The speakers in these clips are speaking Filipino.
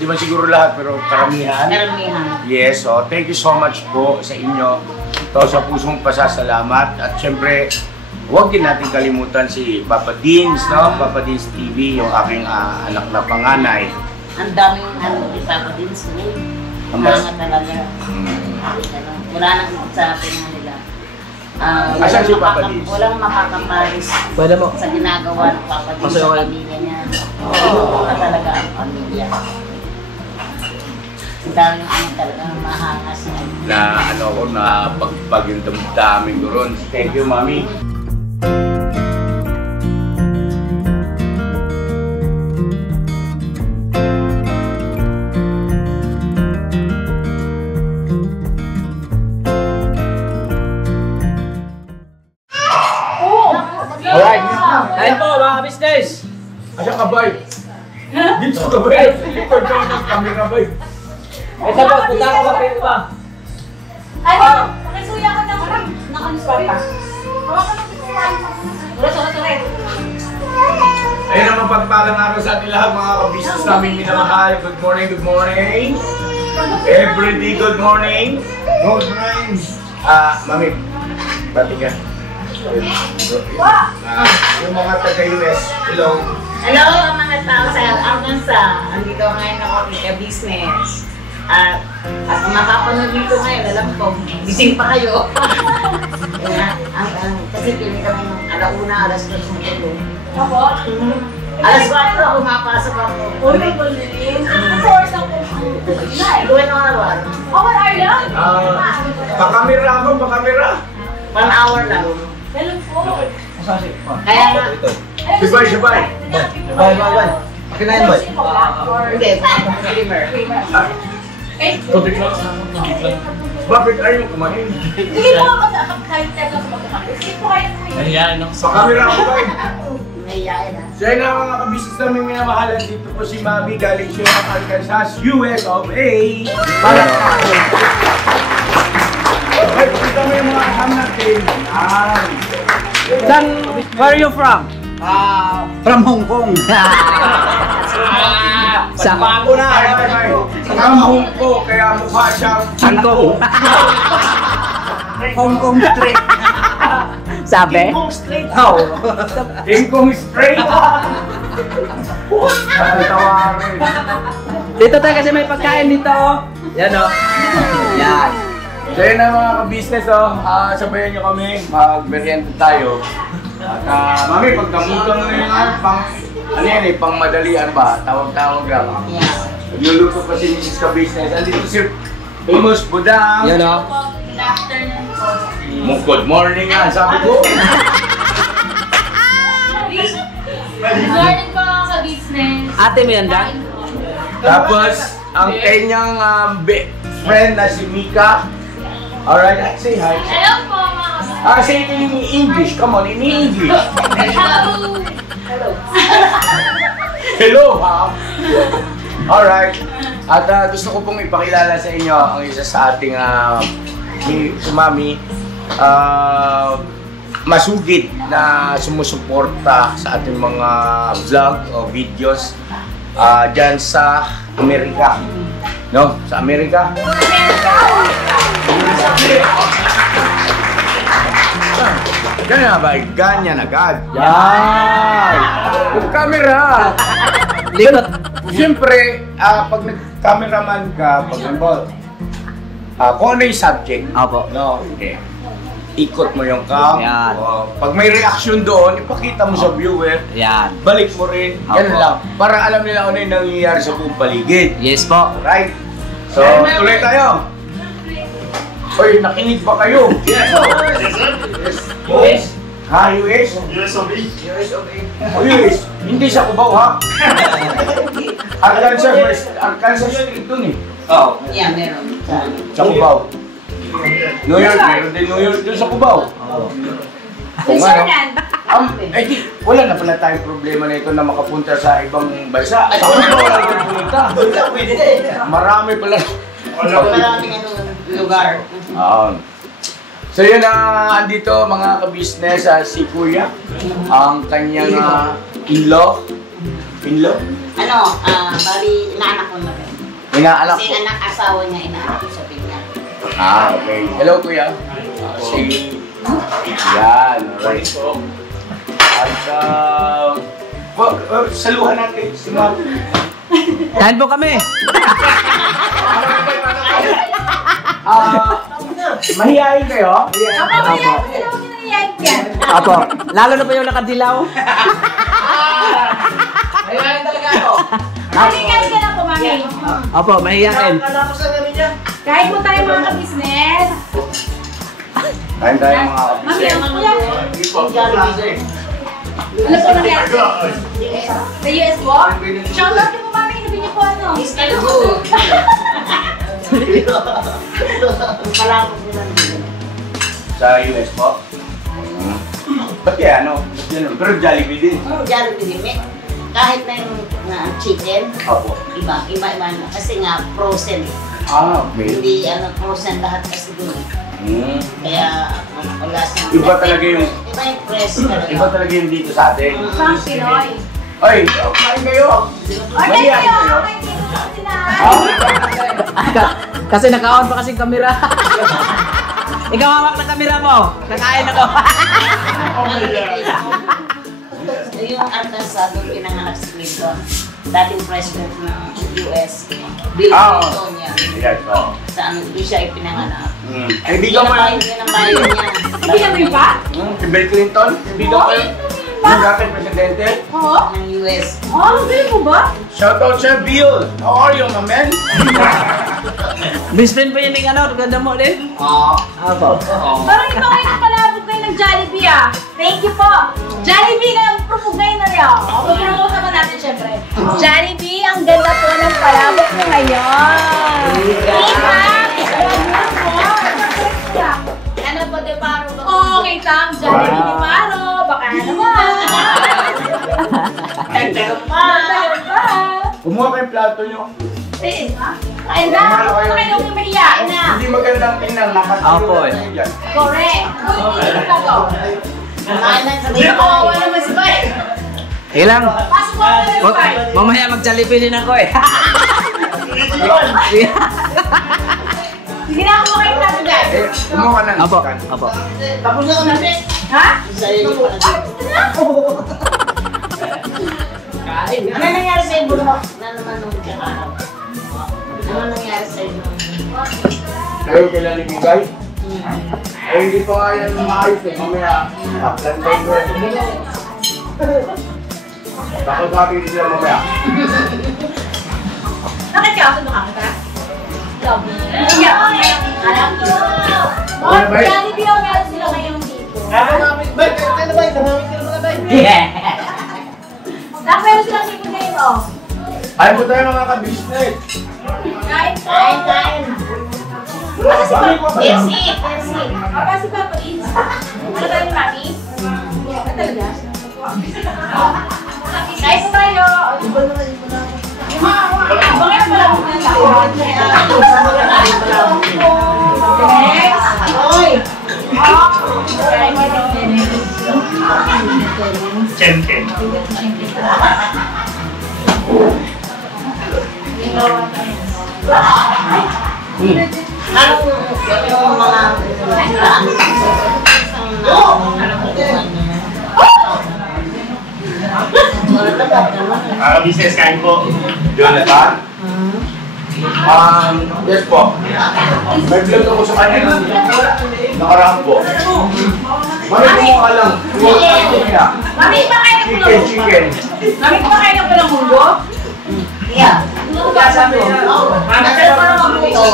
Hindi man siguro lahat, pero karamihan. Karamihan. Yes, so thank you so much po sa inyo. Ito sa pusong pasasalamat. At syempre, huwag din natin kalimutan si Papa Deans, no? Papa Deans TV, yung aking anak na panganay. Ang daming ni Papa Deans. Mga talaga. Wala nang sa nila. Asan si Papa Deans? Walang makakaparis sa ginagawa ng Papa Deans sa pamilya niya. Talaga ang pamilya. Ang daming talagang mahangas na ano ko na pagpag yung damdamin ko ron. Thank you, Mami. Alright. Kain po mga business. Asa ka, bay? Dito ka, bay? Ikaw dyan ang camera, bay. Ito po, punta ko ba kayo ba? Ano? Pakisuya ka ng nakanispa. Ayun ang mapagpalang araw sa ating lahat, mga kabisnes namin minamahal. Good morning, good morning. Everyday good morning. Good morning. Mami, bati ka. Yung mga taga-US, hello. Hello mga tao andito ngayon ako business. At makapanood dito ngayon, alam ko, gising pa kayo. Kasi pili kami ng alauna, alas 2 ng tulog. Ako? Alas 4 ako, mapasok ako. Uy, kulitin. Ang oras ako. Luwen ako na ba? Oh, what are you? Pakamera ako, pakamera. 1 hour lang. Hello po. Kaya nga. Sibay, sibay. Bye. Pakinain ba? Hindi, streamer. Tubig lang. Bakit ayaw kumain? Sige po ako sa kahit tayo sa magkakapit. Sige po kayo sa Ayan, no? Pakamera ako, bay. Nahiyain na. So yun ang mga kabisnes namin minamahalan. Dito po si Mami, galing siya ng Arkansas, US of A. Para sa akin. Okay, pakita mo yung mga kasama natin. Then, where are you from? From Hong Kong. Sa bago na. Kampong ko, kaya mukha siyang Hong Kong. Hong Kong straight. Sabi? King Kong straight. Oh. King Kong straight. Tawarin. Dito tayo kasi may pagkain dito. Yan o. Yan. So yun ang mga ka-business, sabayan nyo kami, mag-merienda tayo. At Mami, pagkamutan mo na yung pang madalian ba? Tawag-tawag lang. Nagluluto pa si Mrs. Ka-business. Andito si famous Budang. Yan o. Good afternoon po. Good morning nga, sabi ko. Good morning po sa business. Ate mo yan, Dan? Tapos, ang kanyang friend na si Mika. Alright, say hi. Hello po mga Say it in English. Come on, in English. Hello. Hello, ha? Alright. At gusto ko pong ipakilala sa inyo ang isa sa ating si Mami. Masugid na sumusuporta sa ating mga vlog o videos dyan sa Amerika. No? Sa Amerika? Ganyan ba? Ganyan agad. Yan! Yung camera! Likot. Siyempre, pag nag-cameraman ka, pag kung ano yung subject, Opo. no? Okay. Ikot mo yung cam. Yan. Pag may reaction doon, ipakita mo sa viewer. Yan. Balik mo rin. Yan Opo. lang. Para alam nila ano yung nangyayari sa buong paligid. Yes po. Right? So, tuloy tayo. Hoy, nakinig ba kayo? Yes, yes. Ha, US? US of A. US of A. Oh, US. Hindi sa Cubao, ha? Arkansas Street dun eh. Oh. Yeah, meron. Sa Cubao. New York, meron din New York dun sa Cubao. Kung ano. Di, wala na pala tayong problema na ito na makapunta sa ibang bansa. Sa Cubao lang yung pumunta. Marami pala. Maraming lugar. So yun andito mga ka-business si Kuya, ang kanyang in-law. In-law? Bali, inaanak ko na rin. Inaanak Kasi po. anak asawa niya, inaanak sa pinya. Ah, okay. Hello, kuya. Sige. Yan, alright po. At, saluhan natin si ma'am. Kain po kami. Mahihayin kayo? Apo. Lalo na po yung nakadilaw. Mahihayin talaga ako. Kain ka na po, mami. Opo, mahiyain. Kain po tayo mga ka-business. Kain tayo mga Mami, ang kuya. Ano po nangyari? Sa US po? Shoutout niyo po, mami. Sabi niyo po ano? Still good. Palabog nila nila. sa US po. Ba't kaya ano? Ba't ganun? Pero Jollibee din. Jollibee din. Kahit na yung chicken, Opo. iba na. Kasi nga, frozen. Ah, okay. Hindi, frozen lahat kasi dun. Kaya, wala sa... Iba talaga yung... Iba yung fresh talaga. Iba talaga yung dito sa atin. Pang Pinoy. Ay, kain kayo. Okay Mahihayin kayo. kayo. Okay kayo. Kasi naka-on pa kasing kamera. Ikaw hawak na kamera mo. Kakain ako. Yung Arkansas, doon pinanganak si Clinton. Dating president ng US. Bill Clinton yan. Yes, oo. Sa ano, doon siya ipinanganak. Kaibigan mo yun. Yun ang bayan niya. Hindi na mo yung ba? Si Bill Clinton? Kaibigan ko yun. Yung dating presidente. Oo. Ng US. Oh, galing mo ba? Shoutout sa Bill. How are you, my man? Best friend po yun yung ano. Ganda mo din. Apo. Parang ito kayo ng palabog kayo ng Jollibee ah. Thank you po. Jollibee na ang propog ngayon na rin. Promote naman natin syempre. Jollibee, ang ganda po ng palabog mo ngayon. Ano po, de paro ba? Okay, Tam. Jollibee ni Maro. Baka naman. Kumuha kayong plato nyo. Eh, kain na. Kain na yung mahiyain na. Hindi magandang tingnan. Opo, Nakatulog eh. na kayo dyan. Correct. Kain na, sabi ko. Kawawa naman si Bay. Ilang. Pasok mo naman si Bay. Mamaya mag-Jollibee din ako eh. Sige na, kuha kayo natin guys. Kumuha ka ng Apo. chicken. Apo. Tapos na natin. Ha? Sa'yo yung pala. Ano nangyari sa'yo, Bulmak? Na naman nung kakaraw. Ano nangyari sa'yo? Kayo kailan ibigay? Eh, hindi pa nga yan maayos eh. Mamaya, taplantay ko eh. Takot natin sila mamaya. Bakit ka? Sundo ka kita? Love you. Yeah. Alam ko. Ano ba? Jollibee ang meron sila ngayon dito. Tapos meron silang chicken ngayon oh. Ay po tayo mga ka-business. Kain po. Kain. Ano si Papa? Let's eat, let's eat. Papa si Papa is. Ano tayo ni Mami? Ano talaga? Kain po tayo. Bakit pala mo na tao? Next. Oy. Chen-chen. Ano yung mga Business kain po. Jonathan? Yes po. May vlog ako sa kanya ng nakaraan po. Mami, kumuha ka lang. Mami, kumakain na po ng Chicken. Mami, kumakain na po ng mundo? Yeah. Sabi niya. Nasaan pa naman mo ito?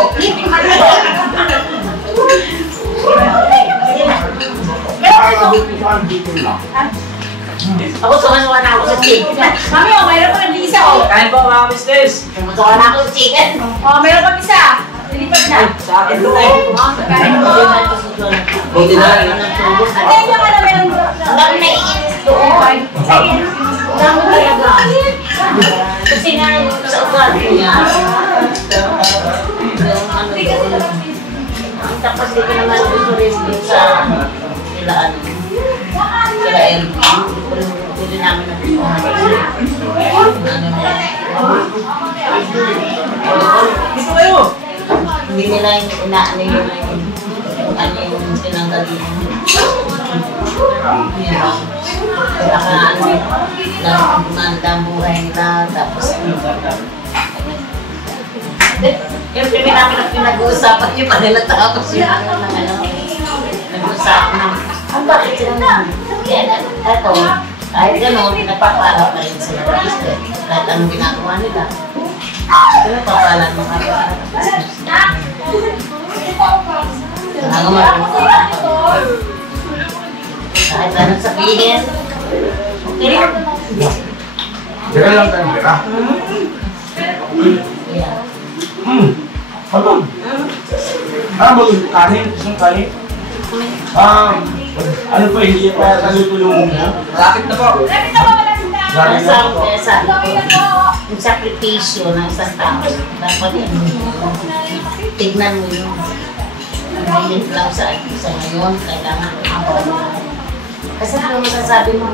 Ako sumasama na ako sa chicken. Mami, oh, mayroon pa ng isa, oh. Kain po mga business. Sumasama na ako sa chicken. Oh, mayroon pa isa. Lilipat na. Sa akin po tayo. Kain po. Buti na. Atay niyo ka na meron drop na. Ang dami naiinis doon. Ang dami talaga. Kasi nga sa ugat niya. Yung ano doon. Ang tapos dito naman gusto rin din sa sila ano. Sila LP. Hindi namin na Hindi nila inaano yung ano yung pinanggalingan. Pinaka gumanda ang buhay nila, tapos yung namin ang pinag-uusapan niyo pa nila tapos yung ano ng ano, nag-uusapan ng bakit sila naman? Eto, kahit gano'n, pinapapala pa rin sila ng business. Kahit anong ginagawa nila, pinapapala mo ka rin. Kahit anong sabihin, okay lang. Dira lang tayo, dira. Ano? Ano? Kanin? Isang kanin? Ano pa, hindi pa talutulong mo? Malapit na po. Yung sakripisyo ng isang tao, dapat tignan mo yun. Hindi lang sa ngayon, kailangan kasi kung masasabi mo,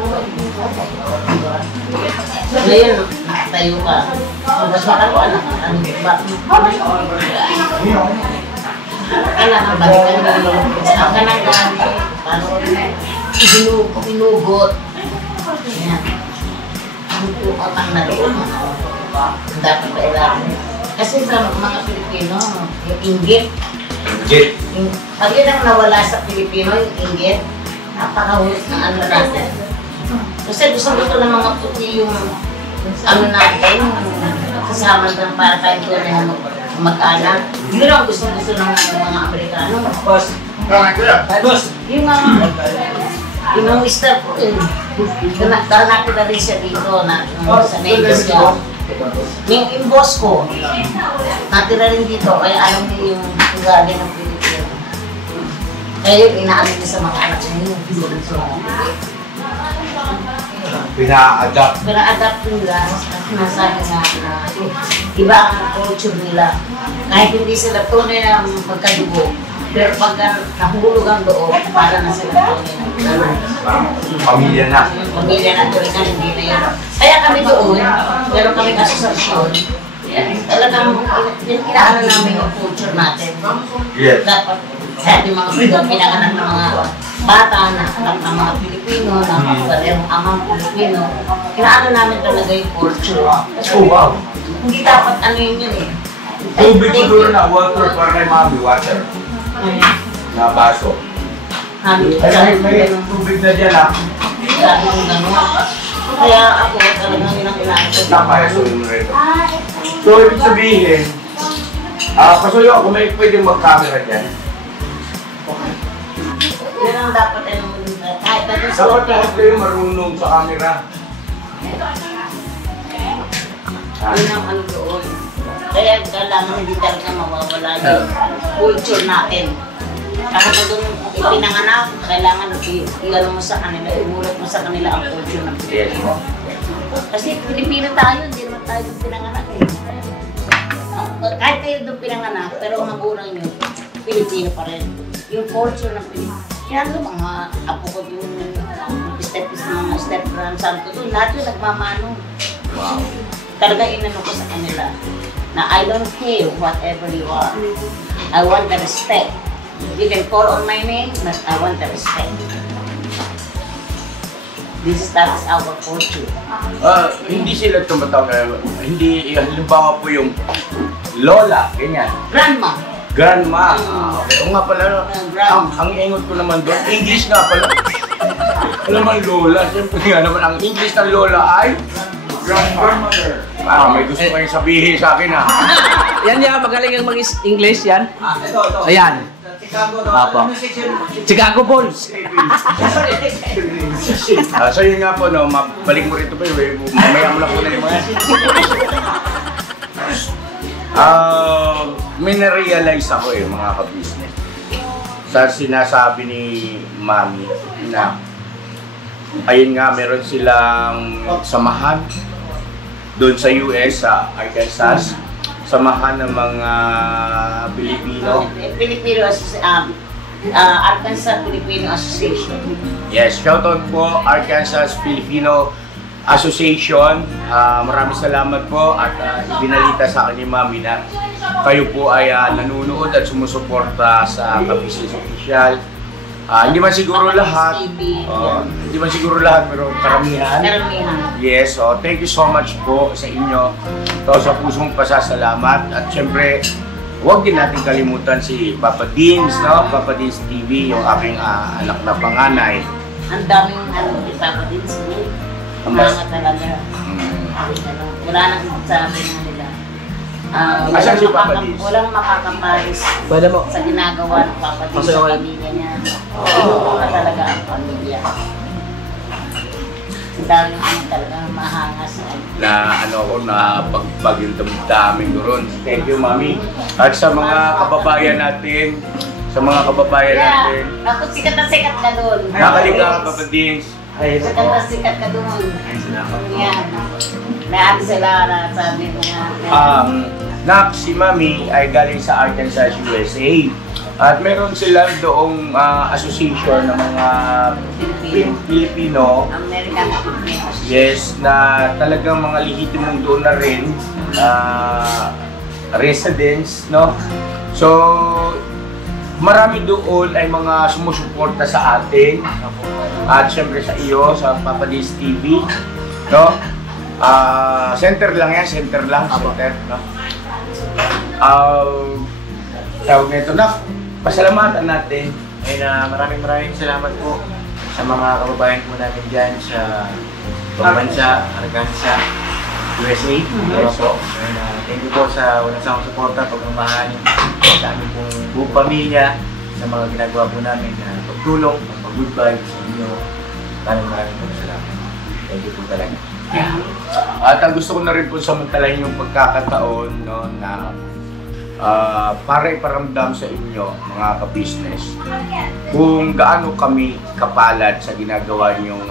ngayon, nakatayo ka. Mas makakuha na ka, ano ba? Kailangan balikan mo yung saan ka nang gamit, paano pinugot. Yan. Ang tukot ang naroon. Dapat kailangan. Kasi sa mga Pilipino, yung inggit. Inggit? Pag yun ang nawala sa Pilipino, yung inggit, napakahulog ng ano natin. Kasi gusto ng mga puti yung ano natin, kasama ng para tayong tunay na mag-anak. Yun ang gusto ng mga Amerikano. Boss. Boss. Yung mga mister ko, natin na rin siya dito sa neighbors niya. Yung boss ko, natira rin dito, kaya alam niya yung ugali ng Pilipino. Kaya yun, inaamin niya sa mga anak niya yung Pilipino. Pina-adapt. Pina-adapt nila, sinasabi nga na iba ang culture nila. Kahit hindi sila tunay na magkadugo, pero pagka nahulog ang loob, para na sila tunay na Pamilya na. pamilya na tuloy na hindi na yun. Kaya kami doon, pero kami asosasyon, talagang inaano namin yung culture natin. Yes. Dapat, kahit yung mga pinanganak ng mga bata na ng mga Pilipino, ng parehong amang Pilipino, inaano namin talaga yung culture. Oh, wow. Hindi dapat ano yun eh. Tubig siguro na water para kay mami, water. Na baso. Ay, may tubig na dyan ah. Sabi kong gano'n. Kaya ako talagang yun ang inaano. Napayasun mo rin. So, ibig sabihin, pasuyo ako, may pwedeng mag-camera dyan. Yan ang dapat ay kahit na doon sa Dapat lahat kayo marunong sa camera. yun ang ano doon. Kaya kailangan hindi talaga mawawala yung culture natin. Kasi pag doon ipinanganak, kailangan i-ano mo sa kanila, imulat mo sa kanila ang culture ng Pilipino. Kasi Pilipino tayo, hindi naman tayo doon pinanganak eh. Kahit kayo doon pinanganak, pero ang magulang nyo, Pilipino pa rin. Yung culture ng Pilipino. Kaya ano mga apo ko yung step-grandson ko doon, lahat yun nagmamano. Wow. Talaga inano ko sa kanila na I don't care whatever you are. I want the respect. You can call on my name, but I want the respect. That is our culture. Hindi sila tumatawag na, hindi, halimbawa po yung lola, ganyan. Grandma. Grandma. Okay. O nga pala, ang ingot ko naman doon, English nga pala. Alam mo, lola, siyempre nga naman, ang English ng lola ay grandmother. May gusto kayong sabihin sa akin ha. Yan yan, magaling ang mag-English yan. Ito. Ayan. Chicago. Chicago Bulls. So yun nga po, no, balik mo rito pa yun, mamaya mo lang po na yung mga may na-realize ako mga ka-business. Sa sinasabi ni Mami na ayun nga, meron silang samahan doon sa US, sa Arkansas, samahan ng mga Pilipino. Arkansas Filipino Association. Yes, shoutout po Arkansas Filipino Association. Maraming salamat po at binalita sa akin ni Mami na kayo po ay nanonood at sumusuporta sa Ka-Business Official. Hindi man siguro lahat, hindi man siguro lahat, pero karamihan. Yes, so thank you so much po sa inyo. Ito sa pusong pasasalamat at syempre, huwag din natin kalimutan si Papa Deans, no? Papa Deans TV, yung aking anak na panganay. Ang daming ni Papa Deans. Mga talaga. Wala nang sabi na nila. Asan si Papa Deans? Walang makakaparis Pwede mo. sa ginagawa ng Papa Deans sa pamilya niya. Ito talaga ang pamilya. Ang daming talaga mahangas. Na pag yung damdamin ko ron. Thank you, Mami. At sa mga kababayan natin, Ako sikat na sikat ka doon. Nakalimutan Papa Deans. Sikat na sikat ka doon. Yan. Lahat sila na sabi mo nga. Si Mami ay galing sa Arkansas, USA. At meron sila doong association ng mga Pilipino. American Filipino. Yes, na talagang mga lehitimong doon na rin. Residents, no? So, marami doon ay mga sumusuporta sa atin. At syempre sa iyo, sa Papa Deans TV, no? Center lang yan, center, no? Tawag na ito na, pasalamatan natin. Maraming salamat po sa mga kababayan po namin dyan sa Pambansa, Arkansas, USA. So, thank you po sa walang sawang suporta, pagmamahal sa aming pong buong pamilya, sa mga ginagawa po namin na pagtulong, pag-good vibes sa inyo. Maraming po salamat. Thank you po talaga. At ang gusto ko na rin po samantalahin yung pagkakataon, no, na para iparamdam sa inyo, mga ka-business, kung gaano kami kapalad sa ginagawa niyong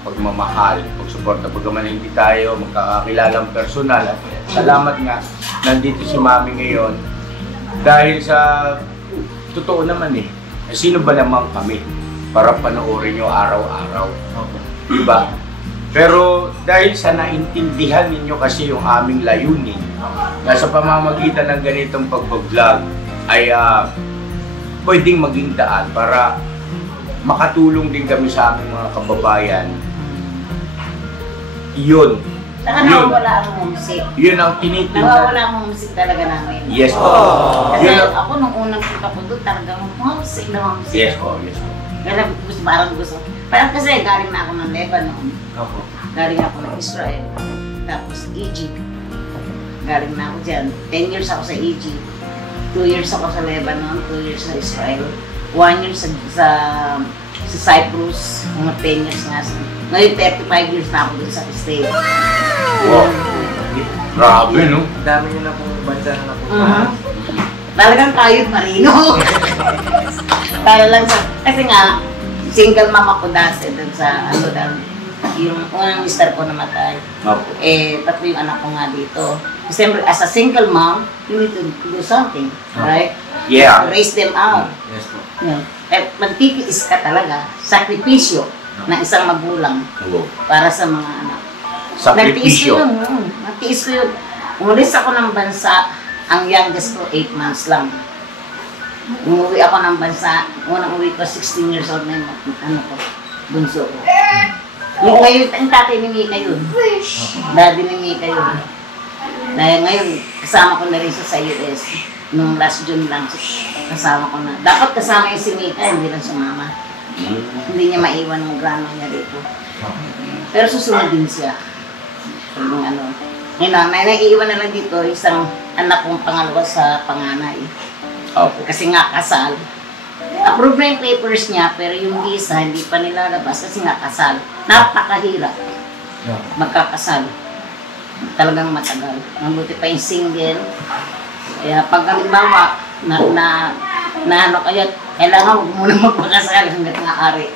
pagmamahal, pagsuporta. Pagkaman hindi tayo magkakakilalang personal. At salamat nga, nandito si Mami ngayon. Dahil sa totoo naman sino ba naman kami para panoorin nyo araw-araw? Diba? Pero dahil sa naintindihan ninyo kasi yung aming layunin, na sa pamamagitan ng ganitong pag-vlog ay pwedeng maging daan para makatulong din kami sa aming mga kababayan. Yun. Nawawala ang homesick. Yun ang tinitingnan. Nawawala ang homesick talaga namin. Yes po. Kasi ako nung unang punta ko doon talagang homesick na homesick. Yes po, yes po. Parang gusto. Parang kasi galing na ako ng Lebanon. Opo. Galing ako ng Israel. Tapos Egypt. Galing na ako dyan. 10 years ako sa Egypt. 2 years ako sa Lebanon. 2 years sa Israel. 1 year sa Cyprus. Mga 10 years nga. Ngayon 35 years na ako dun sa States. Wow. Grabe, no? Ang dami nyo na pong bansa na napuntahan. Talagang kayod marino. Para lang sa... Kasi nga, single mom ako dati dun sa yung unang mister ko namatay. Tatlo yung anak ko nga dito. Siyempre, as a single mom, you need to do something, right? Yeah. Raise them out. Yes po. Magtitiis ka talaga, sakripisyo ng isang magulang para sa mga anak. Sakripisyo. Nagtiis ko yun. Umalis ako ng bansa, ang youngest ko 8 months lang. Umuwi ako ng bansa, unang uwi ko 16 years old na yung bunso ko. Yung ngayon, ang tatay ni Mika yun. Daddy ni Mika yun. Dahil ngayon, kasama ko na rin siya sa US. Nung last June lang, kasama ko na. Dapat kasama yung si Mika, hindi lang sumama. Hindi niya maiwan ng grano niya dito. Pero susunod din siya. Ngayon, may naiiwan na lang dito, isang anak kong pangalawa sa panganay. Kasi nga kasal. Approve na yung papers niya, pero yung visa hindi pa nilalabas kasi nga kasal. Napakahirap magkakasal. Talagang matagal. Mabuti pa yung single. Kaya pag halimbawa na kaya kailangan mo muna magpakasal hanggat maaari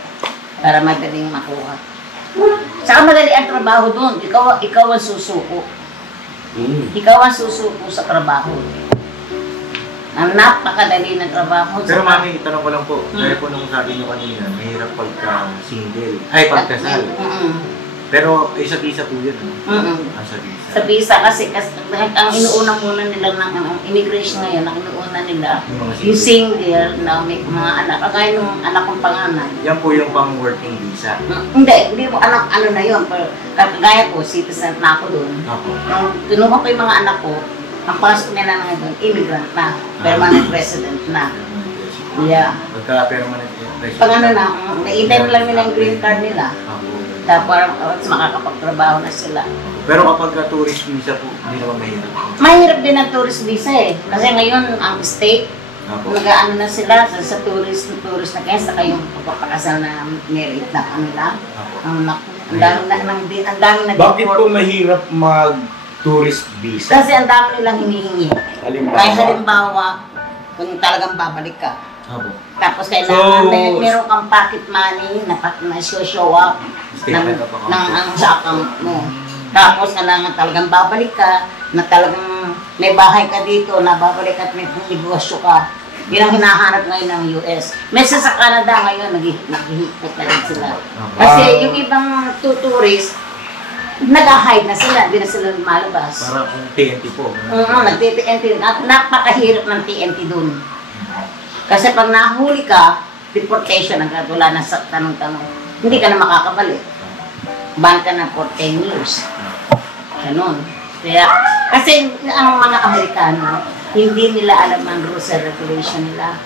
para madaling makuha. Saka madali ang trabaho doon. Ikaw ang susuko. Ikaw ang susuko sa trabaho. Ang napakadali ng trabaho. Pero Mami, tanong ko lang po, kaya po nung sabi niyo kanina, mahirap pagka-single, ay pagkasal. Pero sa visa po yun. Sa visa. Sa visa kasi ang inuuna muna nila ng immigration ngayon, ang inuuna nila, yung single na may mga anak, kagaya ng anak kong panganay. Yan po yung pang working visa. Hindi mo anak, ano na yun, kagaya ko, citizen na ako doon. Nung tinuha ko yung mga anak ko, ang pasok nila na doon, immigrant na, permanent resident na. Yeah. Pagka permanent resident. Pag ano na, naintay na lang nila yung green card nila. Tapos makakapagtrabaho na sila. Pero kapag tourist visa po, hindi naman mahirap. Mahirap din ang tourist visa eh. Kasi ngayon, ang state, nag-ano na sila sa tourist na kaya saka yung pagpapakasal na merit na kanila. Ang dami na Bakit po mahirap mag-tourist visa? Kasi ang dami nilang hinihingi. Kaya halimbawa, kung talagang babalik ka. Tapos kailangan meron kang pocket money na show up ng sa account mo. Tapos kailangan talagang babalik ka, na talagang may bahay ka dito, na babalik ka at may negosyo ka. Yun ang hinahanap ngayon ng US. Mesa sa Canada ngayon, naghihigpit na rin sila. Kasi yung ibang tourist, nag-hide na sila, hindi na sila lumalabas. Para kung TNT po. Nag-TNT. Napakahirap ng TNT dun. Kasi pag nahuli ka, deportation agad, wala na sa tanong-tanong. Hindi ka na makakabalik. Ban ka na for 10 years. Ganon. Kaya, kasi ang mga Amerikano, hindi nila alam ang rules and regulation nila.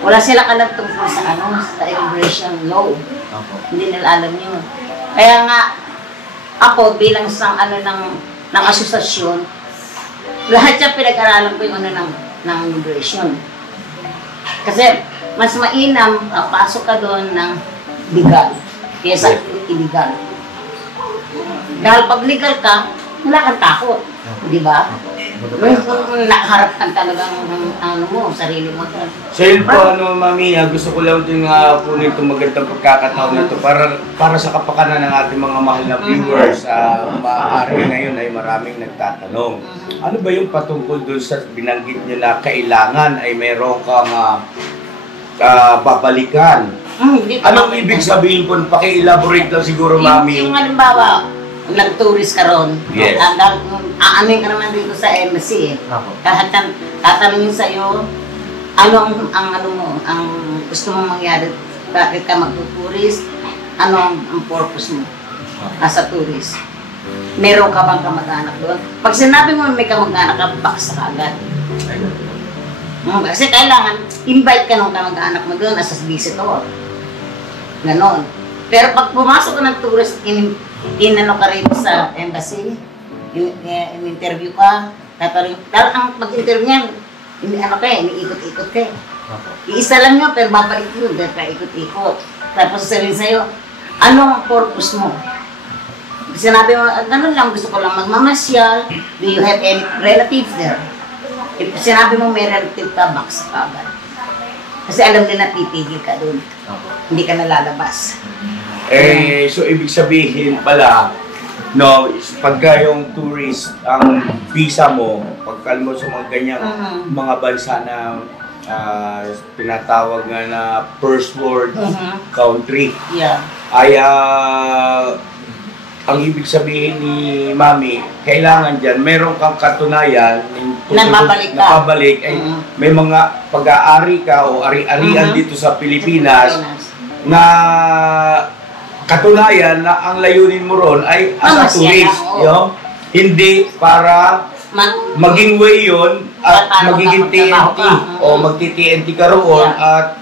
Wala silang alam tungkol sa sa immigration law. Hindi nila alam yun. Kaya nga, ako bilang isang ng asosasyon, lahat siya pinag-aralan ko yung ng immigration. Kasi mas mainam, pasok ka doon ng legal kaysa illegal. Dahil pag legal ka, wala kang takot. Di ba? Kung nakaharap ka talagang sarili mo doon. So yun po, Mami, gusto ko lang din punin itong magandang pagkakataon na ito para sa kapakanan ng ating mga mahal na viewers. Maaari ngayon ay maraming nagtatanong. Ano ba yung patungkol doon sa binanggit nyo na kailangan ay meron kang babalikan? Anong ibig sabihin po? Paki-elaborate lang siguro, Mami. Yung halimbawa, nag-tourist ka ron. Yes. Aamin ka naman dito sa embassy eh. Tatanungin sa'yo, ano ang gusto mong mangyari? Bakit ka mag-tourist? Ano ang purpose mo as a tourist? Meron ka bang kamag-anak doon? Pag sinabi mo may kamag-anak ka, baksa ka agad. Kasi kailangan, invite ka ng kamag-anak mo doon as a visitor. Ganon. Pero pag pumasok ka ng tourist, inano ka rin sa embassy, in-interview ka, dahil ang mag-interview niyan, iniikot-ikot ka. Iisa lang yun, pero babalik yun, dahil ka ikot-ikot. Tapos sabihin sa'yo, anong purpose mo? Sinabi mo, ganun lang, gusto ko lang magmamasyal, do you have any relatives there? If sinabi mo may relative ka, baksa ka agad. Kasi alam nila pipigil ka doon. Hindi ka nalalabas. So ibig sabihin pala, pagka yung tourist, ang visa mo, pagka mo sa mga ganyang mga bansa na tinatawag nga na first world country, ay ang ibig sabihin ni Mami, kailangan dyan, meron kang katunayan napabalik, ay may mga pag-aari ka o ari-arian dito sa Pilipinas na katunayan na ang layunin mo ron ay as a tourist. Hindi para maging way yun at magiging TNT o magti-TNT ka roon at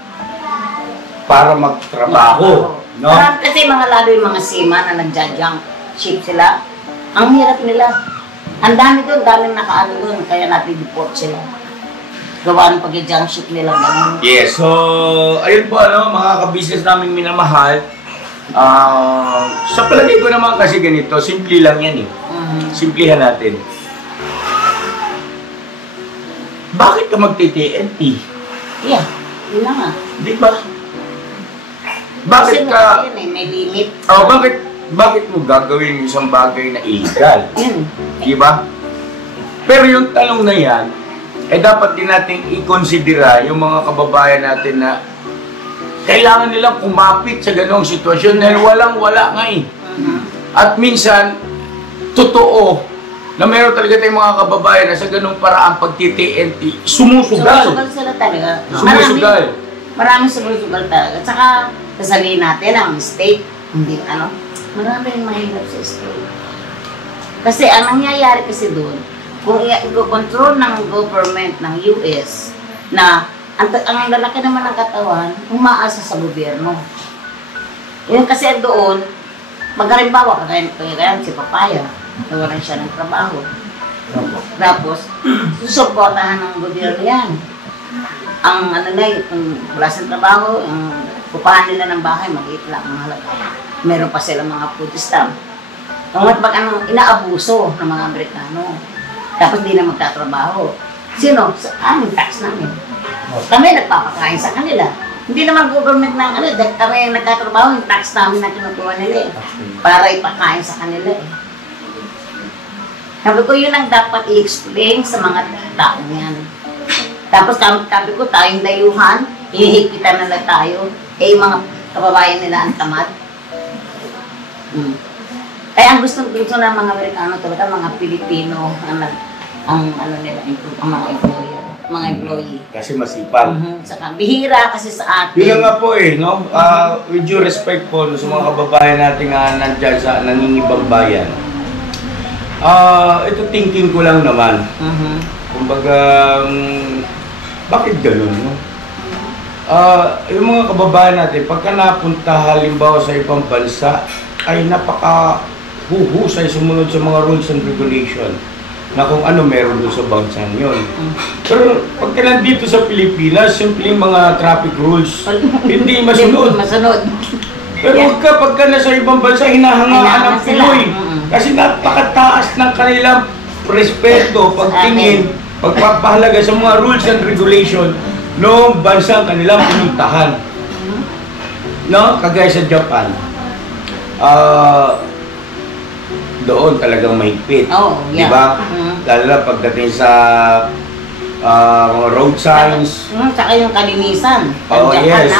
para magtrabaho. Kasi mga lalo yung mga seaman na nagja-junk ship sila, ang hirap nila. Ang dami doon, daming nakaano doon, kaya natin-deport sila. Gawa ng pag-junk ship nila. Yes, so ayun po mga ka-business naming minamahal. Sa palagay ko naman kasi ganito, simple lang yan eh. Simplihan natin. Bakit ka magti-TNT? Yeah, yun na nga. Di ba? Bakit kasi ka... may limit. Bakit mo gagawin yung isang bagay na illegal? Di ba? Pero yung tanong na yan, dapat din natin i-considera yung mga kababayan natin na kailangan nilang kumapit sa ganong sitwasyon dahil walang-wala nga eh. At minsan, totoo na meron talaga tayong mga kababayan na sa ganung paraan pag-TNT, sumusugal. Sumusugal sila talaga. Sumusugal. Maraming sumusugal talaga. At saka, sasabihin natin ang state, hindi marami rin mahirap sa state. Kasi ang nangyayari kasi doon, kung i-control ng government ng US na ang lalaki naman ng katawan, umaasa sa gobyerno. Yun kasi doon, maghalimbawa, kaya si Papaya, nawalan siya ng trabaho. Tapos, susuportahan ng gobyerno yan. Ang kung wala sa trabaho, ang pupahan nila ng bahay, maliit lang ang halaga. Meron pa silang mga food stamp. Inaabuso ng mga Amerikano. Tapos hindi na magtatrabaho. Sino? Sa aming tax namin. Kami nagpapakain sa kanila. Hindi naman government ng kami yung nagtatrabaho, yung tax namin na kinukuha nila para ipakain sa kanila Sabi ko, yun ang dapat i-explain sa mga tao yan. Tapos sabi ko, tayong dayuhan, hihipitan na lang tayo. Yung mga kababayan nila ang tamad. Kaya ang gusto ng mga Amerikano talaga, mga Pilipino, ang mga employee. Kasi masipag. Saka bihira kasi sa atin. Yun nga po no? With due respect po sa mga kababayan natin nga nandyan sa nangingibang bayan. Ito thinking ko lang naman. Kumbaga, bakit ganun, no? Yung mga kababayan natin, pagka napunta halimbawa sa ibang bansa, ay napaka-huhusay sumunod sa mga rules and regulation na kung ano meron doon sa bansang yun. Pero pagka nandito sa Pilipinas, simpleng mga traffic rules, hindi masunod. Pero pagka nasa ibang bansa, hinahangaan ng Pinoy. Kasi napakataas ng kanilang respeto, pagtingin, pagpapahalaga sa mga rules and regulation noong bansang kanilang pinuntahan. No? Kagaya sa Japan. Doon talagang mahigpit. Di ba? Lalo na pagdating sa mga road signs. Tsaka yung kalinisan. Yes.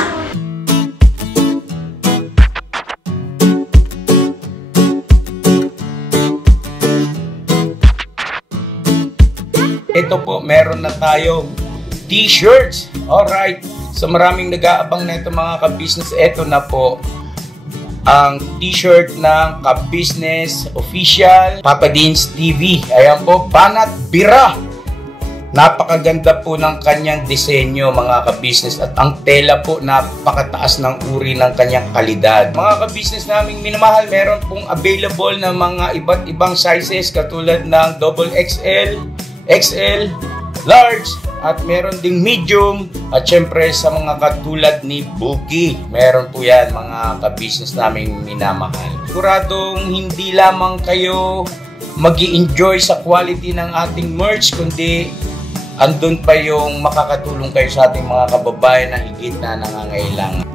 Ito po, meron na tayong t-shirts. Alright. So maraming nag-aabang na ito mga ka-business. Ito na po ang t-shirt ng Ka-Business Official Papa Dean's TV. Ayan po, Banat Bira. Napakaganda po ng kanyang disenyo mga ka-business at ang tela po napakataas ng uri ng kanyang kalidad. Mga ka-business naming minamahal, meron pong available na mga iba't ibang sizes katulad ng XXL, XL, large, at meron ding medium, at syempre sa mga katulad ni Bookie, meron po yan mga ka-business naming minamahal. Siguradong hindi lamang kayo mag-i-enjoy sa quality ng ating merch, kundi andun pa yung makakatulong kayo sa ating mga kababayan na higit na nangangailangan.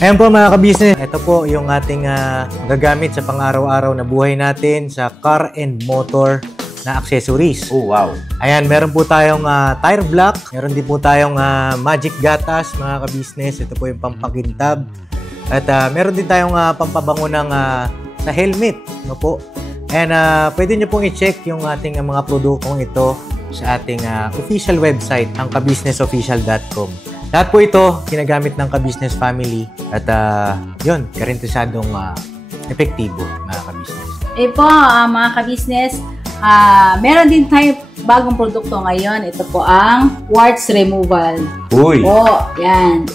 Ayan po mga ka-business, ito po yung ating gagamit sa pang-araw-araw na buhay natin sa car and motor na accessories. Oh, wow. Ayan, meron po tayong tire block. Meron din po tayong magic gatas, mga ka-business. Ito po yung pampakintab. At meron din tayong pampabango ng sa helmet. No po? And pwede nyo pong i-check yung ating mga produktong ito sa ating official website, ang kabusinessofficial.com. Lahat po ito, ginagamit ng ka-business family. At yun, karintisadong epektibo, mga ka-business. Po, mga ka-business, meron din tayo bagong produkto ngayon. Ito po ang warts removal. Uy! Po, yan.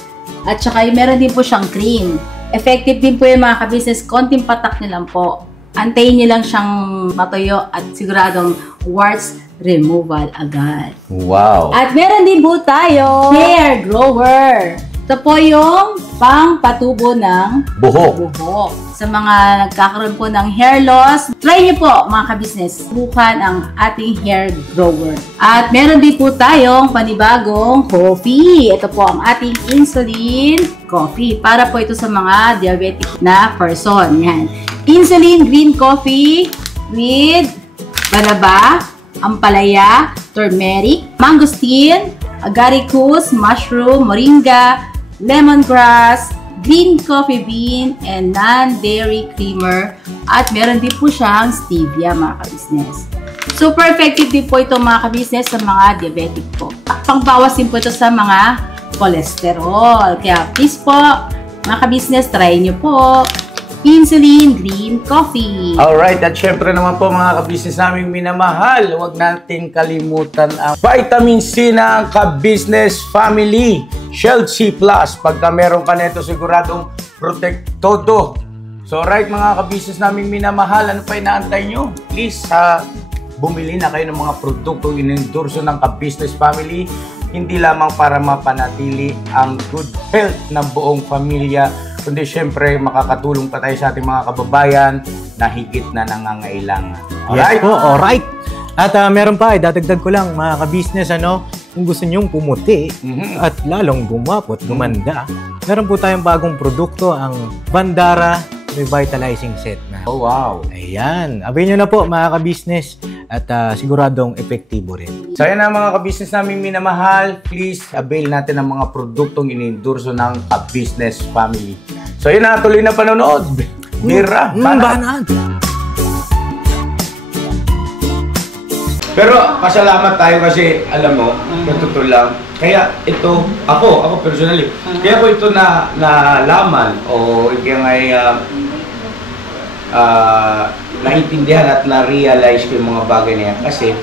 At saka meron din po siyang cream. Effective din po yung mga ka-business. Konting patak nyo lang po. Antayin nyo lang siyang matuyo at siguradong warts removal agad. Wow! At meron din po tayo hair grower. Ito po yung pang-patubo ng buhok. Sa mga nagkakaroon po ng hair loss, try niyo po mga ka-business, subukan ang ating hair grower. At meron din po tayong panibagong coffee. Ito po ang ating insulin coffee. Para po ito sa mga diabetic na person. Yan. Insulin green coffee with banaba, ampalaya, turmeric, mangosteen, agaricus, mushroom, moringa, lemongrass, green coffee bean, and non-dairy creamer. At meron din po siyang stevia mga ka-business. Super effective din po ito mga ka-business sa mga diabetic po. Pangbawas din po ito sa mga cholesterol. Kaya please po, mga ka-business, try nyo po. Insulin Green Coffee. Alright, at syempre naman po mga ka-business naming minamahal, huwag natin kalimutan ang vitamin C ng ka-business family. Shield C+. Pagka meron ka nito, siguradong protect todo. So right mga ka-business naming minamahal, ano pa inaantay nyo? Please, bumili na kayo ng mga produktong inendorso ng ka-business family. Hindi lamang para mapanatili ang good health ng buong pamilya, kundi syempre makakatulong pa tayo sa ating mga kababayan na higit na nangangailangan. Yes po, alright. At meron pa, dadagdag ko lang mga ka-business, kung gusto nyong pumuti at lalong gumapo at gumanda, meron po tayong bagong produkto, ang Bandara Revitalizing Set na. Oh wow! Ayan, avail nyo na po mga ka-business at siguradong epektibo rin. So yan ang mga ka-business namin minamahal. Please avail natin ang mga produktong inendorso ng ka-business family. So yun na, tuloy na panonood. Bira, banat. Pero pasalamat tayo kasi alam mo, totoo lang. Kaya ito, ako personally, kaya ko ito nalaman o kaya ngay naintindihan at na-realize ko yung mga bagay na yan. Kasi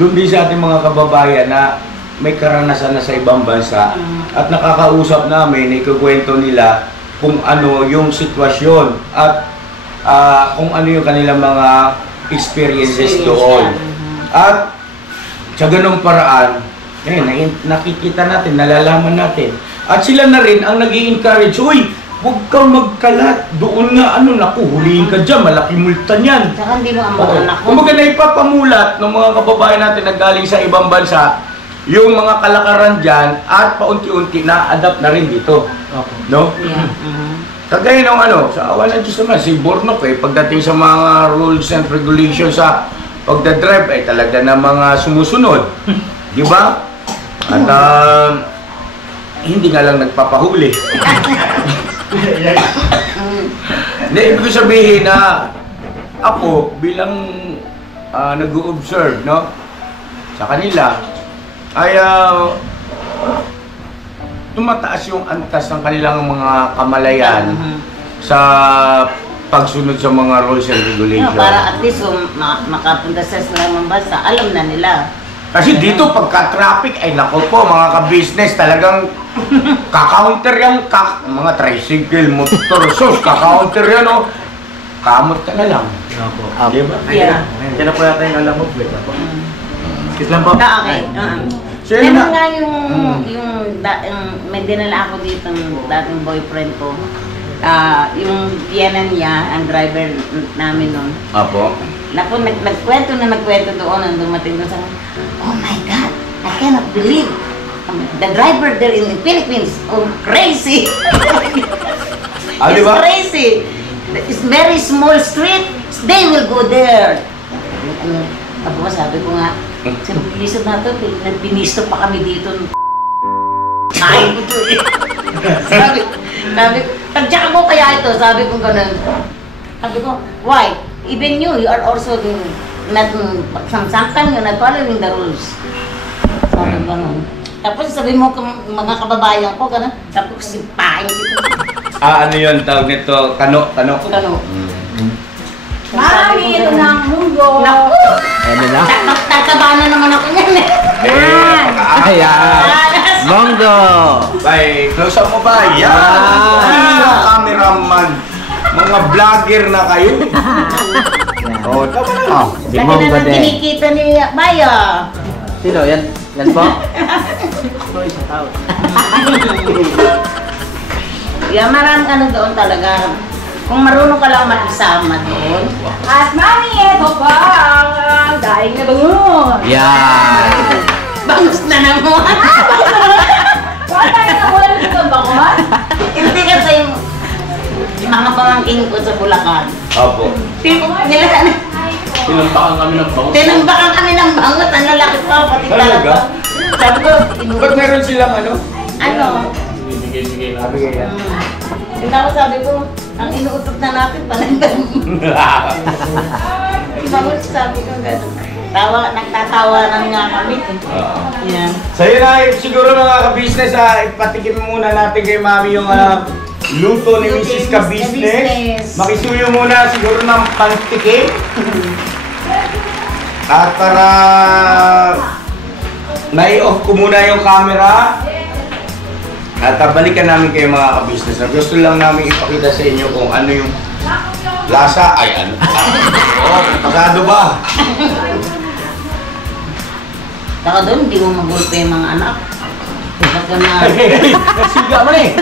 doon din sa ating mga kababayan na may karanasan na sa ibang bansa at nakakausap namin, ikukwento nila kung ano yung sitwasyon at kung ano yung kanilang mga experiences doon. At sa ganung paraan, nakikita natin, nalalaman natin. At sila na rin ang nag-i-encourage, uy, huwag kang magkalat. Doon nga, huliin ka dyan, malaki multa niyan. Saka hindi mo ang mga anak ko. Kung na ipapamulat ng mga kababayan natin na galing sa ibang bansa, yung mga kalakaran dyan, at paunti-unti na-adapt na rin dito. No? Yeah. Kagaya ng sa awa ng Diyos naman, si Bornok pagdating sa mga rules and regulations sa pagdadrive ay talaga na mga sumusunod. Di ba? At hindi nga lang nagpapahuli. Hindi, ibig sabihin na ako bilang nag-o-observe sa kanila ay tumataas yung antas ng kanilang mga kamalayan sa pagsunod sa mga rules and regulations. Para at least kung makapunta sa isang bansa, alam na nila. Kasi dito pagka-traffic, ay nako po mga ka-business, talagang ka-counter yung mga tricycle, motor, ka-counter yan kamot ka na lang. Diba? Yeah. Diyan na po yata yung alam mo. Kit lang po. Okay. So, Meron nga yung may dinala ako dito ng dating boyfriend ko. Yung Vienna niya, ang driver namin nun. Apo. Naku, nagkwento doon, ang dumating doon sa oh my God, I cannot believe the driver there in the Philippines, crazy. It's Diba? crazy. It's very small street, they will go there. Sabi ko nga, sa pinisod na ito, nagpinisto pa kami dito. Kain ko ito sabi ko, tagtsak mo kaya ito, sabi ko ganun. Sabi ko, why? Even you are also not following the rules. Sabi ko ganun. Tapos sabi mo mga kababayan ko, ganun. Sabi ko, sipahin dito. Ano yun tawag nito? Kano? Mami, ito na ang mundo. Naku! Ano na? Tataba na naman ako niyan eh. Ayan! Bongo! Bay, close up mo ba? Yan! Mga cameraman. Mga vlogger na kayo. Tama na. Si Lagi Bongo na lang din. kinikita ni Maya. Sino? Yan po? Yan, maraming doon talaga. Kung marunong ka lang makisama doon. At mami, ito pa ang daing na bangon. Yan! Bangus na naman. Wala tayo na wala dito ang bangon. Hindi kasi yung mga pamangking ko sa Bulacan. Opo. Tinambakan kami ng bangus. Ang lalaki pa, pati Talaga? talaga. Sabi ko, Ba't meron silang ano? Bigay yan. Tapos sabi ko, ang inuutot na natin, panandang. Tapos sabi ko, gano'n. Nagtatawanan nga kami. Yan. So yun na, siguro mga ka-business, ipatikim muna natin kay Mami yung luto ni Mrs. Ka-business. Makisuyo muna siguro ng pantikim. At para nai-off ko muna yung camera. At balikan namin kayo mga ka-business. Gusto lang namin ipakita sa inyo kung ano yung lasa. Ay, ano? Pasado ba? Saka doon, hindi mo magulpe yung mga anak. Baka na... Siga mo eh.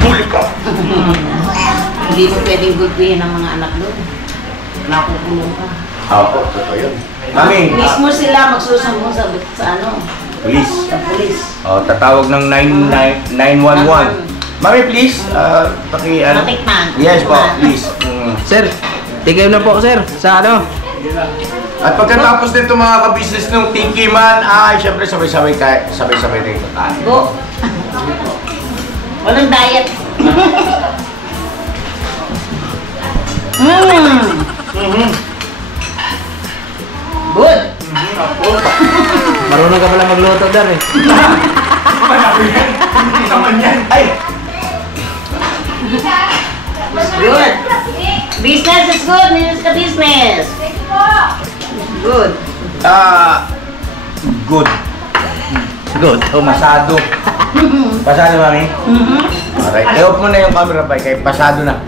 Buli ka. Hindi mo pwedeng gulpihin ang mga anak doon. Nakukulong ka. Opo, totoo yun. Mami, Mismo sila magsusumbong sa ano? police. Sa pulis. Tatawag ng 911. Mami, please, Matikman. Yes po, please. Sir, tigay na po sir sa ano. At pagkatapos nito mga ka-business ng Tiki Man, syempre sabay-sabay tayo kakain. Go. Walang diet. Good. Marunong ka pala magluto dar eh. Hindi naman yan. Ay! Good. Business is good. Business ka business. Good. Good. Good. Pasado. Pasado, Mami? Alright. I-off mo na yung camera pa, kaya pasado na.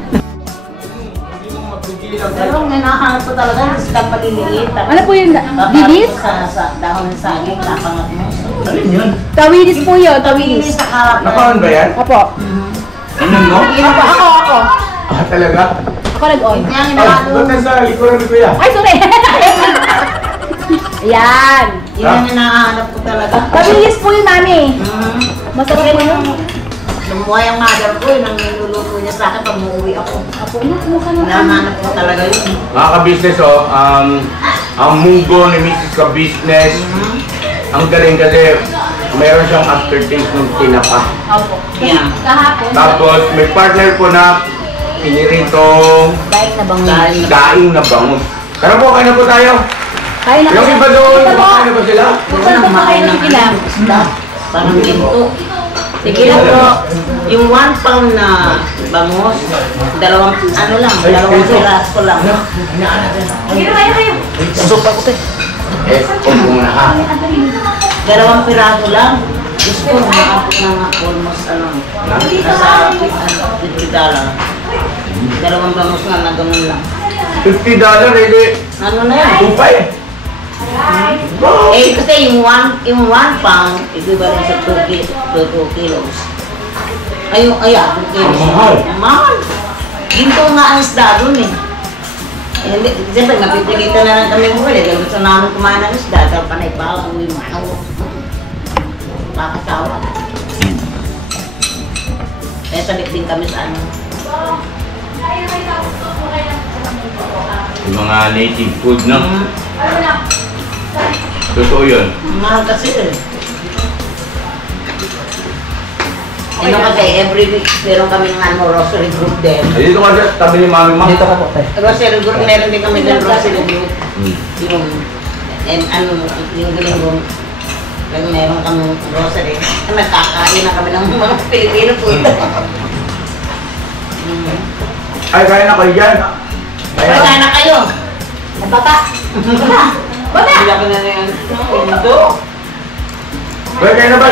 Pero ang hinahanap ko talaga is kapaliliit. Ano po yun? Bibis? Sa dahon ng saging, kapangat mo. Alin yun? Tawidis po yun, Tawidis tawidis. sa harap na. Nakaon ba yan? Opo. Ano mo? Ako. Talaga? Ako nag-on. Kaya ang Ay, hinahanap ba't nasa likuran ni Kuya? Ay, sorry. Ayan. yun ang hinahanap ko talaga. Tawidis po yun, mami. Masarap po yun. Lumuha yung mother ko, yun ang niluluto niya sa akin pag umuwi ako. Ako, mukha na. Hinahanap ko talaga yun. Mga ka-business, ang munggo ni Mrs. Ka-business, ang galing kasi meron siyang aftertaste ng tinapa. Opo. Yeah. Kahapon. Tapos may partner po na piniritong Daing na bangus. daing na bangus. Tara po, kain na po tayo. Kaya na Yung iba doon, kumakain na ba sila? Gusto nang makain ng isda. Parang ginto. Sige lang po. Yung 1 pound na bangus, dalawang piraso lang. Supa ko te. Huwag muna ha. 2 piraso lang. Gusto ko makapit na nga almost nasa $50. Dalawang bangus na ganun lang. $50, hindi. Ano na yan? 2.5. Kasi yung 1 pound, equivalent sa 2 kilos. Ayun, 2 kilos. Mahal. Mahal. Ginto nga ang isda dun eh. Hindi, siyempre, mapipilitan na lang kami muli. Dahil gusto namin kumain ng isda. Dahil panay pa, uwi mo. Kakasawa. Kaya sabit din kami sa ano. Yung mga native food na. Totoo yun. Mahal kasi eh. Ano kasi, every week meron kami ng grocery group din. Ay, dito ka dyan, tabi ni Mami Ma. Dito ka po te. Grocery group, meron din kami ng grocery group. Yung, linggo-linggo, meron kami grocery. Nagkakain na kami ng mga Pilipino food. Ay, kaya na kayo dyan. Kaya na kayo. Bata. Bata. Bila ko na yan. Ito. Kaya kayo na ba?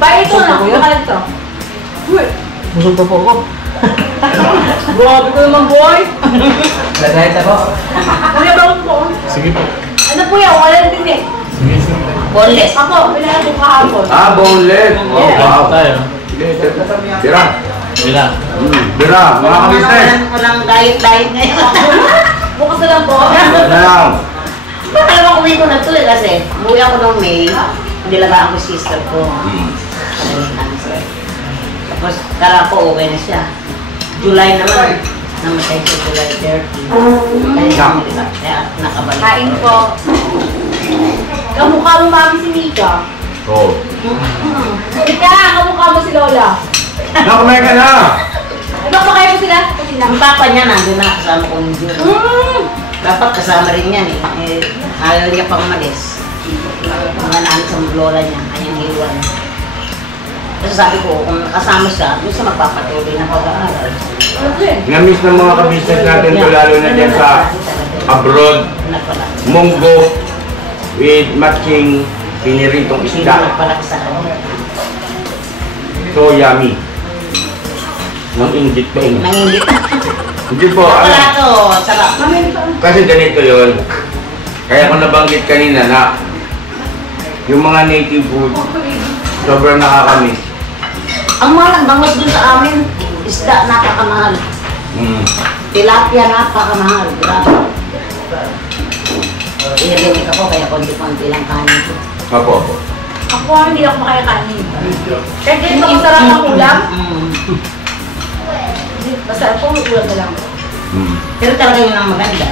Ba ito na. Baka ito. Busog pa po ako. Grabe ko naman, boy. Lagay ako. Kuya, bakit po? Sige po. Ano po yan? Wala din eh. Boneless. Ako, pinala ko kahapon. Boneless. Oh, wow. Tayo. Tira. Bila. Tira, mga ka-business. Walang diet ngayon. Bukas na lang po. Ano lang. Alam mo, uwi ko na ito eh kasi umuwi ako ng May. Nilagaan ko yung sister ko. Tapos kala ko okay na siya. July naman. Namatay siya July 30. Kaya nakabalik. Kain po. Kamukha mo mami si Mika. Oo. Mika, kamukha mo si Lola. Nakumain ka na! Kumakain po sila. Ang papa niya nandun na kasama ko ng Diyo. Dapat kasama rin yan eh. Ayaw niya pang umalis. Mga namin sa lola niya, kanyang iwan. Kasi sabi ko, kung nakasama siya, doon siya magpapatuloy ng pag-aaral. Namiss ng mga kabisnes natin to, lalo na dyan sa abroad. Munggo with matching piniritong isda. So yummy. Nang inggit pa yun. Nangingit. Hindi po, Wala to, sarap. kasi ganito yon. Kaya ko nabanggit kanina na yung mga native food, sobrang nakakamiss. Ang mahal ang bangos dun sa amin, isda napakamahal. Tilapia napakamahal. Grabe. Irinig ako kaya konti-konti lang kanin ko. Opo. Ako hindi ako makaya kanin. Kaya ganito ang sarap ng ulam. Basta po, ulam na lang. Pero talaga yun ang maganda.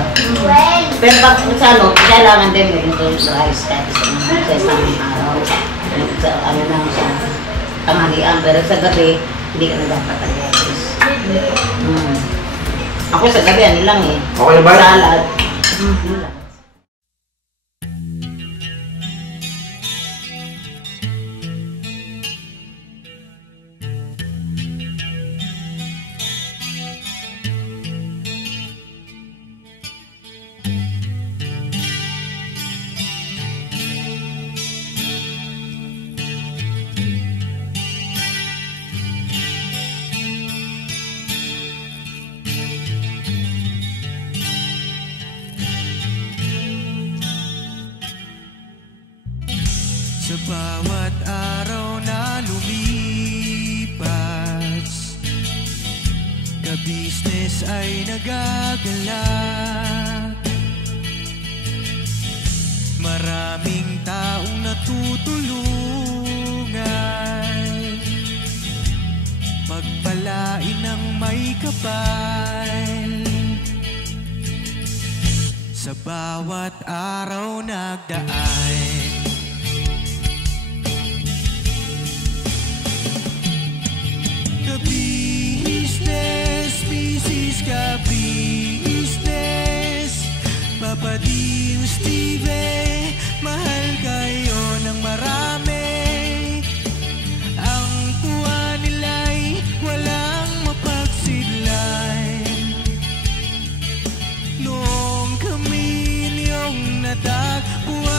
Pero pag sa ano, kailangan din meron to sa rice kahit sa isang araw. Sa ano lang sa tanghalian. Pero sa gabi, hindi ka na dapatag-rice. Ako sa gabi, ano lang eh. Okay na ba? Salad. Ano lang. Sa bawat araw na lumipas, ka-business ay nagagalak. Maraming taong natutulungan, pagpalain ng may kapal. Sa bawat araw nagdaan, business, business ka business. Papa Dio, Steve, mahal kayo ng marami. Ang tuwa nila'y walang mapagsidlay. Noong kami niyong natagpuan,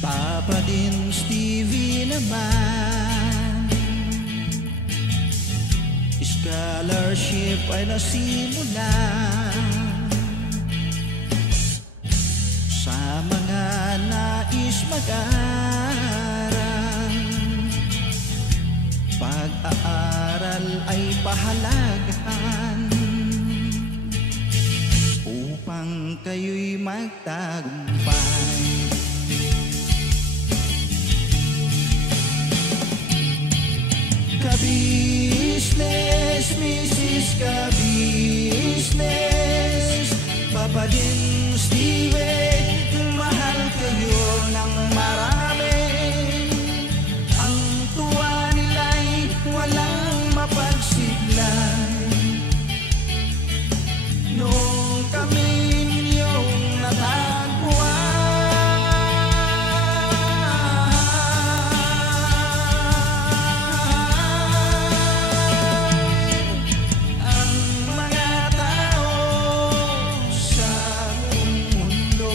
Papa din Stevie naman, scholarship ay nasimula sa mga nais mag-aral. Pag-aaral ay pahalagahan upang kayo'y magtagumpay. Ka-business, Mrs. Ka-business, Papa din Steve, mahal kayo ng marami. Ang tuwa nila'y walang mapagsiglay. Noong kami ninyong natagpuan, ang mga tao sa buong mundo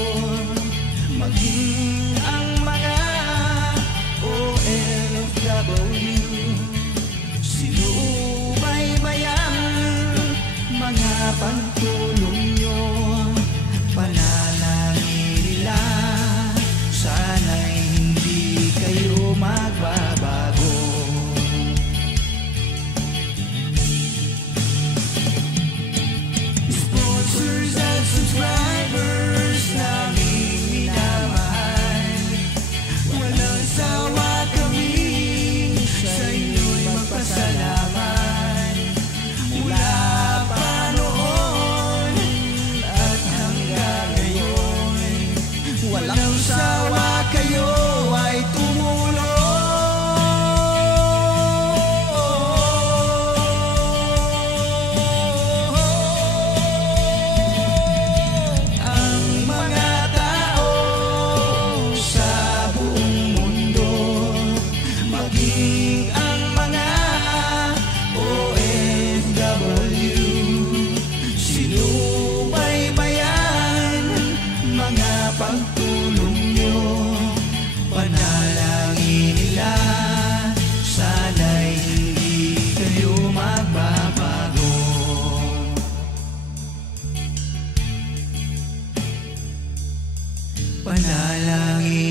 pagtulong nyo. Panalangin nila, sana'y hindi kayo magbabago. Panalangin